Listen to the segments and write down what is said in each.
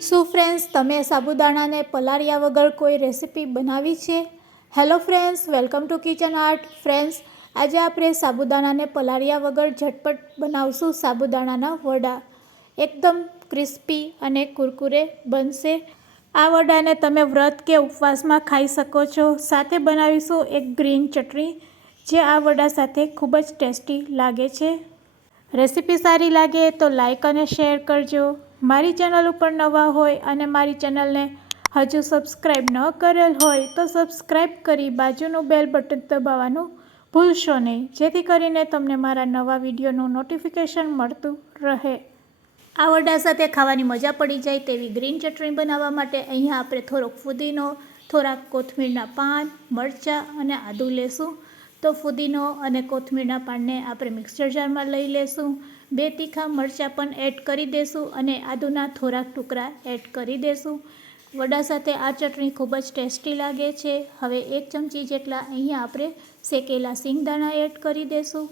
Friends તમે સાબુદાણાને પલાળ્યા વગર કોઈ રેસીપી બનાવી છે? Hello friends welcome to kitchen art friends આજે આપણે સાબુદાણાને પલાળ્યા વગર ઝટપટ બનાવશું સાબુદાણાના વડા. એકદમ ક્રિસ્પી અને કુરકુરે બનશે. આ વડાને તમે વ્રત કે ઉપવાસમાં ખાઈ શકો છો. સાથે બનાવીશું એક ગ્રીન ચટણી, જે આ વડા સાથે ખૂબ જ ટેસ્ટી લાગે છે. રેસીપી સારી લાગે તો લાઇક અને શેર કરજો. મારી ચેનલ ઉપર નવા હોય અને મારી ચેનલને હજુ સબસ્ક્રાઈબ ન કરેલ હોય તો સબસ્ક્રાઈબ કરી બાજુનું બેલ બટન દબાવવાનું ભૂલશો નહીં. જેથી કરીને તમને મારા નવા વિડીયોનું નોટિફિકેશન મળતું રહે. આ વડા સાથે ખાવાની મજા પડી જાય તેવી ગ્રીન ચટણી બનાવવા માટે અહીંયા આપણે થોડોક ફુદીનો, થોડાક કોથમીરના પાન, મરચાં અને આદું લેશું. તો ફુદીનો અને કોથમીરના પાનને આપણે મિક્સર જારમાં લઈ લેશું. બે તીખા મરચાં પણ એડ કરી દેશું અને આદુના થોડાક ટુકડા એડ કરી દેશું. વડા સાથે આ ચટણી ખૂબ જ ટેસ્ટી લાગે છે. હવે એક ચમચી જેટલા અહીંયા આપણે શેકેલા સિંગદાણા એડ કરી દેશું.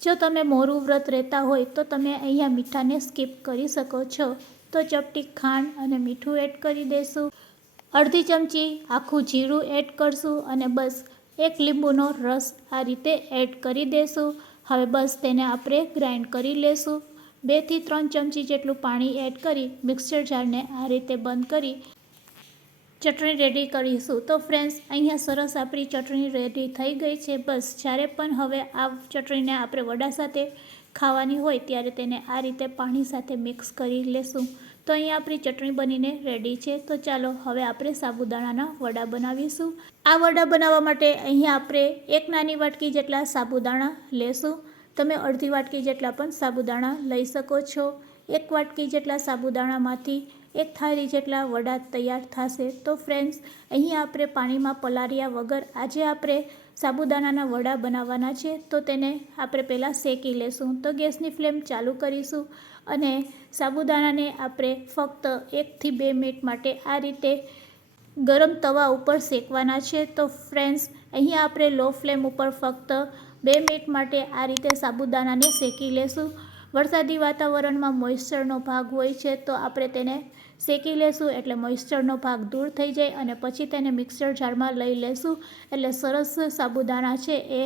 જો તમે મોરું વ્રત રહેતા હોય તો તમે અહીંયા મીઠાને સ્કીપ કરી શકો છો. તો ચપટી ખાંડ અને મીઠું એડ કરી દેશું. અડધી ચમચી આખું જીરું એડ કરશું અને બસ એક લીંબુનો રસ આ રીતે એડ કરી દેશું. હવે બસ તેને આપણે ગ્રાઇન્ડ કરી લેશું. બેથી ત્રણ ચમચી જેટલું પાણી એડ કરી મિક્સર જારને આ રીતે બંધ કરી ચટણી રેડી કરીશું. તો ફ્રેન્ડ્સ અહીંયા સરસ આપણી ચટણી રેડી થઈ ગઈ છે. બસ જ્યારે પણ હવે આ ચટણીને આપણે વડા સાથે ખાવાની હોય ત્યારે તેને આ રીતે પાણી સાથે મિક્સ કરી લેશું. તો અહીં આપણી ચટણી બનીને રેડી છે. તો ચાલો હવે આપણે સાબુદાણાના વડા બનાવીશું. આ વડા બનાવવા માટે અહીં આપણે એક નાની વાટકી જેટલા સાબુદાણા લેશું. તમે અડધી વાટકી જેટલા પણ સાબુદાણા લઈ શકો છો. એક વાટકી જેટલા સાબુદાણામાંથી એક થાળી જેટલા વડા તૈયાર થશે. તો ફ્રેન્ડ્સ અહીં આપણે પાણીમાં પલાળ્યા વગર આજે આપણે સાબુદાણાના વડા બનાવવાના છે. તો તેને આપણે પહેલાં શેકી લેશું. તો ગેસની ફ્લેમ ચાલુ કરીશું. અને સાબુદાણાને આપણે ફક્ત એકથી બે મિનિટ માટે આ રીતે ગરમ તવા ઉપર શેકવાના છે. તો ફ્રેન્ડ્સ, અહીંયા આપણે લો ફ્લેમ ઉપર ફક્ત બે મિનિટ માટે આ રીતે સાબુદાણાને શેકી લેશું. વરસાદી વાતાવરણમાં મોઇશ્ચરનો ભાગ હોય છે, તો આપણે તેને શેકી લેશું એટલે મોઇશ્ચરનો ભાગ દૂર થઈ જાય અને પછી તેને મિક્સર જારમાં લઈ લેશું. એટલે સરસ સાબુદાણા છે એ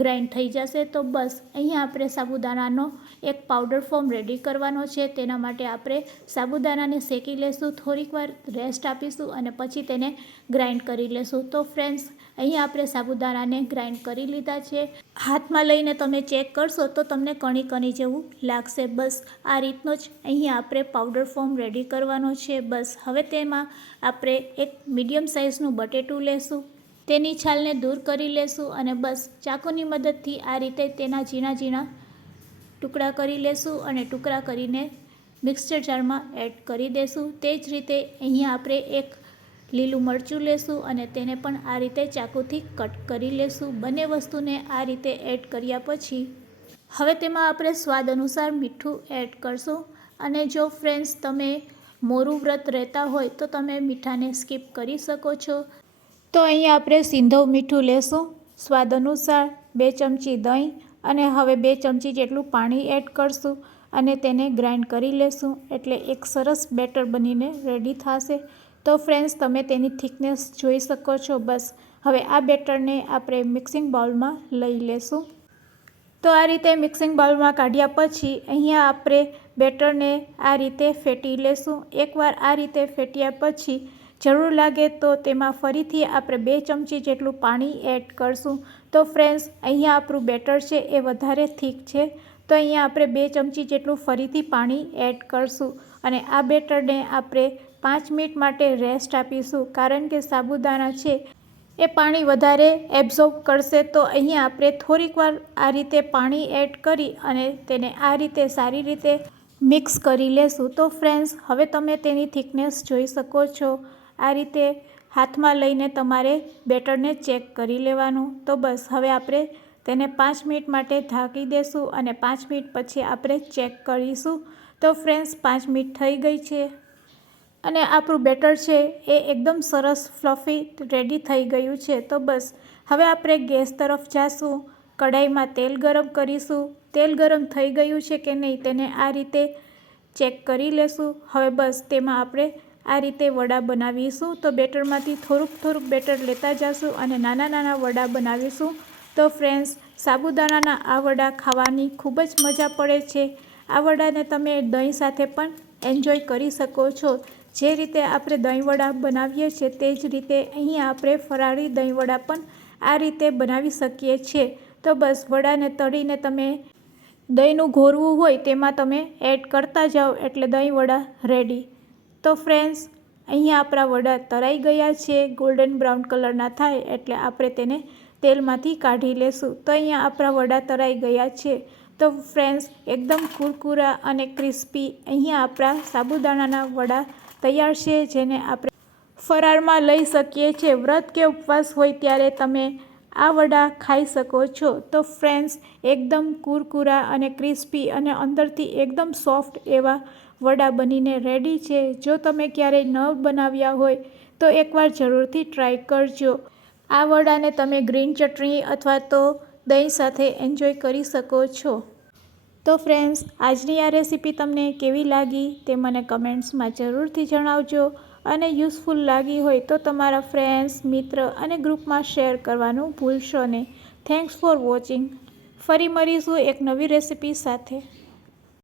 ગ્રાઇન્ડ થઈ જશે તો બસ, અહીંયા આપણે સાબુદાણાનો એક પાવડર ફોર્મ રેડી કરવાનો છે. તેના માટે આપણે સાબુદાણાને શેકી લેશું, થોડીક વાર રેસ્ટ આપીશું અને પછી તેને ગ્રાઇન્ડ કરી લેશું. તો ફ્રેન્ડ્સ, અહીંયા આપણે સાબુદાણાને ગ્રાઇન્ડ કરી લીધા છે. હાથમાં લઈને તમે ચેક કરશો તો તમને કણી કણી જેવું લાગશે. બસ, આ રીતનો જ અહીં આપણે પાવડર ફોર્મ રેડી કરવાનો છે. બસ, હવે તેમાં આપણે એક મીડિયમ સાઇઝનું બટેટું લેશું. તેની છાલને દૂર કરી લેશું અને બસ ચાકુની મદદથી આ રીતે તેના ઝીણા ઝીણા ટુકડા કરી લેશું અને ટુકડા કરીને મિક્સર જારમાં એડ કરી દેશું. તે જ રીતે અહીંયા આપણે એક લીલું મરચું લેશું અને તેને પણ આ રીતે ચાકુથી કટ કરી લેશું. બંને વસ્તુને આ રીતે એડ કર્યા પછી હવે તેમાં આપણે સ્વાદ અનુસાર મીઠું એડ કરશું. અને જો ફ્રેન્ડ્સ તમે મોરું વ્રત રહેતા હોય તો તમે મીઠાને સ્કીપ કરી શકો છો. તો અહીંયા આપણે સિંધવ મીઠું લેશું. સ્વાદ અનુસાર બે ચમચી દહીં અને હવે બે ચમચી જેટલું પાણી એડ કરશું અને તેને ગ્રાઇન્ડ કરી લેશું એટલે એક સરસ બેટર બનીને રેડી થશે. તો ફ્રેન્ડ્સ, તમે તેની થિકનેસ જોઈ શકો છો. બસ, હવે આ બેટરને આપણે મિક્સિંગ બાઉલમાં લઈ લેશું. તો આ રીતે મિક્સિંગ બાઉલમાં કાઢ્યા પછી અહીંયા આપણે બેટરને આ રીતે ફેટી લેશું. એકવાર આ રીતે ફેટ્યા પછી જરૂર લાગે તો તેમાં ફરીથી આપણે બે ચમચી જેટલું પાણી એડ કરશું. તો ફ્રેન્ડ્સ અહીંયા આપણું બેટર છે, એ વધારે થીક છે. તો અહીંયા આપણે બે ચમચી જેટલું ફરીથી પાણી એડ કરશું અને આ બેટરને આપણે પાંચ મિનિટ માટે રેસ્ટ આપીશું. કારણ કે સાબુદાણા છે, એ પાણી વધારે એબ્ઝોર્બ કરશે. તો અહીંયા આપણે થોડીક વાર આ રીતે પાણી એડ કરી અને તેને આ રીતે સારી રીતે મિક્સ કરી લેશું. તો ફ્રેન્ડ્સ હવે તમે તેની થિકનેસ જોઈ શકો છો. આ રીતે હાથમાં લઈને તમારે બેટરને ચેક કરી લેવાનું. તો બસ, હવે આપણે તેને પાંચ મિનિટ માટે ઢાંકી દેશું અને પાંચ મિનિટ પછી આપણે ચેક કરીશું. તો ફ્રેન્ડ્સ, પાંચ મિનિટ થઈ ગઈ છે અને આપણું બેટર છે એ એકદમ સરસ ફ્લફી રેડી થઈ ગયું છે. તો બસ, હવે આપણે ગેસ તરફ જાશું. કઢાઈમાં તેલ ગરમ કરીશું. તેલ ગરમ થઈ ગયું છે કે નહીં તેને આ રીતે ચેક કરી લેશું. હવે બસ, તેમાં આપણે આ રીતે વડા બનાવીશું તો બેટરમાંથી થોડુંક થોડુંક બેટર લેતા જશું અને નાના નાના વડા બનાવીશું. તો ફ્રેન્ડ્સ સાબુદાણાના આ વડા ખાવાની ખૂબ જ મજા પડે છે. આ વડાને તમે દહીં સાથે પણ એન્જોય કરી શકો છો. જે રીતે આપણે દહીં વડા બનાવીએ છીએ તે જ રીતે અહીંયા આપણે ફરાળી દહીં વડા પણ આ રીતે બનાવી શકીએ છીએ. તો બસ વડાને તળીને તમે દહીંનું ઘોરવું હોય તેમાં તમે એડ કરતા જાઓ એટલે દહીં વડા રેડી તો ફ્રેન્ડ્સ, અહીંયા આપણા વડા તરાઈ ગયા છે, ગોલ્ડન બ્રાઉન કલરના થાય એટલે આપણે તેને તેલમાંથી કાઢી લેશું. તો અહીંયા આપણા વડા તરાઈ ગયા છે. તો ફ્રેન્ડ્સ, એકદમ કુરકુરા અને ક્રિસ્પી અહીંયા આપણા સાબુદાણાના વડા તૈયાર છે, જેને આપણે ફરાળમાં લઈ શકીએ છીએ. વ્રત કે ઉપવાસ હોય ત્યારે તમે આ વડા ખાઈ શકો છો. તો ફ્રેન્ડ્સ, એકદમ કુરકુરા અને ક્રિસ્પી અને અંદરથી એકદમ સોફ્ટ એવા વડા બનીને રેડી છે. જો તમે ક્યારેય ન બનાવ્યા હોય, તો એકવાર જરૂરથી ટ્રાય કરજો. આ વડાને તમે ગ્રીન ચટણી અથવા તો દહીં સાથે એન્જોય કરી શકો છો. તો ફ્રેન્ડ્સ આજની આ રેસીપી તમને કેવી લાગી તે મને કમેન્ટ્સમાં જરૂરથી જણાવજો. અને યુઝફુલ લાગી હોય તો તમારા ફ્રેન્ડ્સ મિત્ર અને ગ્રુપમાં શેર કરવાનું ભૂલશો નહીં. થેન્ક્સ ફોર વોચિંગ ફરી મળીશું એક નવી રેસીપી સાથે.